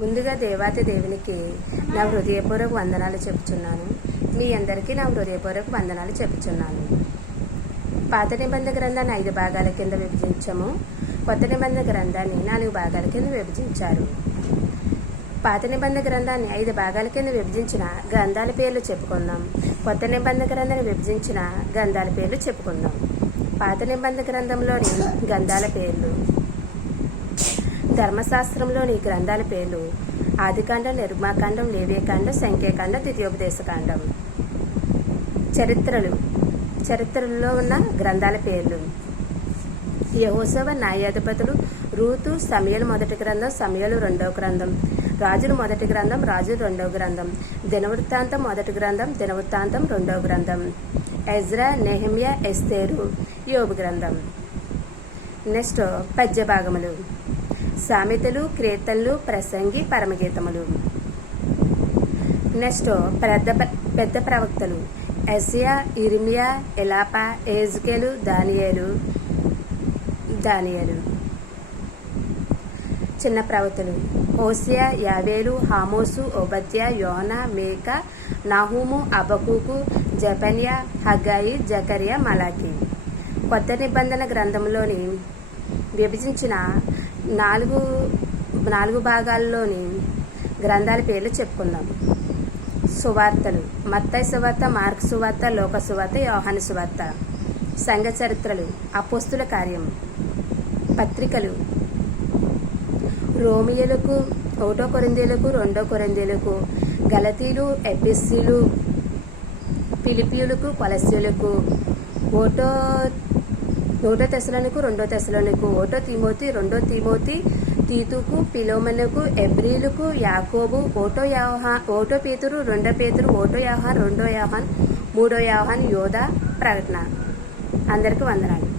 ముందుగా దేవాతి దేవునికి నా హృదయపూర్వక వందనాలు చెప్పుచున్నాను మీ అందరికీ నా హృదయపూర్వక వందనాలు చెప్పుచున్నాను పాత నిబంధన గ్రంథాన్ని ఐదు భాగాల కింద విభజించము. కొత్త నిబంధన గ్రంథాన్ని నాలుగు భాగాల కింద విభజించారు. పాత నిబంధన గ్రంథాన్ని ఐదు భాగాల కింద విభజించిన గ్రంథాల పేర్లు చెప్పుకుందాం. కొత్త నిబంధన గ్రంథాన్ని విభజించిన గ్రంథాల పేర్లు చెప్పుకుందాం. పాత నిబంధన గ్రంథంలోని గ్రంథాల పేర్లు. ధర్మశాస్త్రంలోని గ్రంథాల పేర్లు ఆదికాండం నిర్మాకాండం లేవ్యకాండం సంఖ్యాకాండం ద్వితీయోపదేశకాండం. చరిత్రలు. చరిత్రలో ఉన్న గ్రంథాల పేర్లు. యహోసవ న్యాయాధిపతులు రూతు సమయలు మొదటి గ్రంథం సమయలు రెండవ గ్రంథం. రాజులు మొదటి గ్రంథం రాజులు రెండవ గ్రంథం. దినవృత్తాంతం మొదటి గ్రంథం దినవృత్తాంతం రెండవ గ్రంథం. ఎజ్రా నెహమియా ఎస్తేరు యోబు గ్రంథం. నెక్స్ట్ పద్య భాగములు సామెతలు కీర్తనలు ప్రసంగి పరమగీతములు. నెక్స్ట్ పెద్ద పెద్ద ప్రవక్తలు. ఎసియా ఇర్మియా ఎలాపా ఏజ్కేలు దానియేలు దానియేలు. చిన్న ప్రవక్తలు. ఓసియా యావేలు హామోసు ఓబద్య యోన మేక నాహూము అబకూకు జపన్యా హగ్గాయి జకరియా మలాకి కొత్త నిబంధన గ్రంథంలోని విభజించిన నాలుగు నాలుగు భాగాల్లోని గ్రంథాల పేర్లు చెప్పుకుందాం. సువార్తలు. మత్తాయి సువార్త మార్క్ సువార్త లోక సువార్త యోహాన సువార్త. సంఘ చరిత్రలు. అపోస్తుల కార్యం. పత్రికలు. రోమియలకు ఒకటో కొరిందేలకు రెండో కొరిందేలకు గలతీలు ఎపిస్సీలు ఫిలిపియులకు కొలస్యులకు ఓటో ఒకటో తెశలకు రెండో తెశలకు ఓటో తిమోతి రెండో తిమోతి తీతుకు పిలోమనకు ఎబ్రిలకు యాకోబు ఓటో యాహా ఓటో పేతురు రెండో పేతురు ఓటో యావహాన్ రెండో యావహాన్ మూడో యావహాన్ యోధ ప్రకటన. అందరికీ వందనాలు.